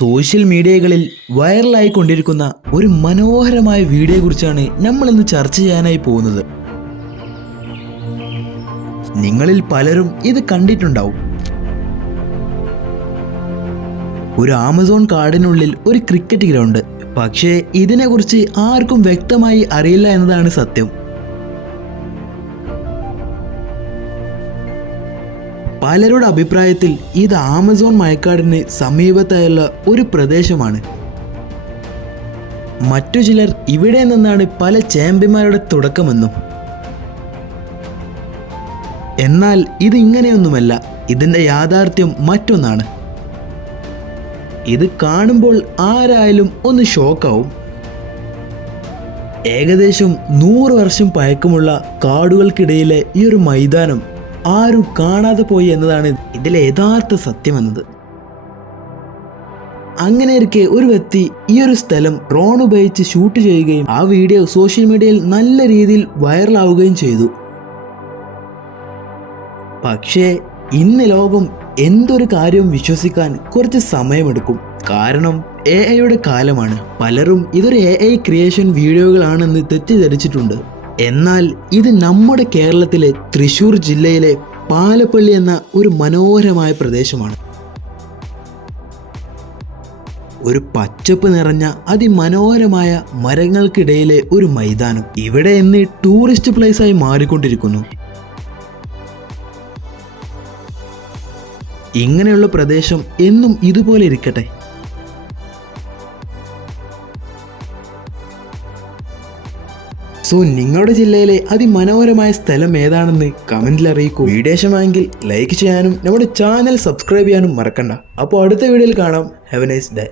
Social മീഡിയകളിൽ വൈറലായിക്കൊണ്ടിരിക്കുന്ന ഒരു മനോഹരമായ വീഡിയോയെക്കുറിച്ചാണ് നമ്മൾ ഇന്ന് ചർച്ച ചെയ്യാനായി പോകുന്നത്. നിങ്ങളിൽ പലരും ഇത് കണ്ടിട്ടുണ്ടാവും. ഒരു ആമസോൺ കാടിനുള്ളിൽ ഒരു ക്രിക്കറ്റ് ഗ്രൗണ്ട്. പക്ഷേ ഇതിനെക്കുറിച്ച് ആർക്കും വ്യക്തമായി അറിയില്ല എന്നതാണ് സത്യം. പലരുടെ അഭിപ്രായത്തിൽ ഇത് ആമസോൺ മഴക്കാടിന് സമീപത്തായുള്ള ഒരു പ്രദേശമാണ്. മറ്റു ചിലർ ഇവിടെ നിന്നാണ് പല ചാമ്പ്യന്മാരുടെ തുടക്കമെന്നും. എന്നാൽ ഇത് ഇങ്ങനെയൊന്നുമല്ല. ഇതിൻ്റെ യാഥാർത്ഥ്യം മറ്റൊന്നാണ്. ഇത് കാണുമ്പോൾ ആരായാലും ഒന്ന് ഷോക്കാവും. ഏകദേശം 100 വർഷം പഴക്കമുള്ള കാടുകൾക്കിടയിലെ ഈ ഒരു മൈതാനം ആരും കാണാതെ പോയി എന്നതാണ് ഇതിലെ യഥാർത്ഥ സത്യമെന്നത്. അങ്ങനെയിരിക്കെ ഒരു വ്യക്തി ഈ ഒരു സ്ഥലം ഡ്രോൺ ഉപയോഗിച്ച് ഷൂട്ട് ചെയ്യുകയും ആ വീഡിയോ സോഷ്യൽ മീഡിയയിൽ നല്ല രീതിയിൽ വൈറലാവുകയും ചെയ്തു. പക്ഷേ ഇന്ന് ലോകം എന്തൊരു കാര്യവും വിശ്വസിക്കാൻ കുറച്ച് സമയമെടുക്കും. കാരണം AI കാലമാണ്. പലരും ഇതൊരു AI ക്രിയേഷൻ വീഡിയോകളാണെന്ന് തെറ്റിദ്ധരിച്ചിട്ടുണ്ട്. എന്നാൽ ഇത് നമ്മുടെ കേരളത്തിലെ തൃശ്ശൂർ ജില്ലയിലെ പാലപ്പള്ളി എന്ന ഒരു മനോഹരമായ പ്രദേശമാണ്. ഒരു പച്ചപ്പ് നിറഞ്ഞ അതിമനോഹരമായ മരങ്ങൾക്കിടയിലെ ഒരു മൈതാനം ഇവിടെ ഇന്ന് ടൂറിസ്റ്റ് പ്ലേസായി മാറിക്കൊണ്ടിരിക്കുന്നു. ഇങ്ങനെയുള്ള പ്രദേശം എന്നും ഇതുപോലെ ഇരിക്കട്ടെ. സോ നിങ്ങളുടെ ജില്ലയിലെ അതിമനോഹരമായ സ്ഥലം ഏതാണെന്ന് കമൻറ്റിൽ അറിയിക്കൂ. വീഡിയോ ഇഷ്ടമായെങ്കിൽ ലൈക്ക് ചെയ്യാനും നമ്മുടെ ചാനൽ സബ്സ്ക്രൈബ് ചെയ്യാനും മറക്കണ്ട. അപ്പോൾ അടുത്ത വീഡിയോയിൽ കാണാം. Have A nice day.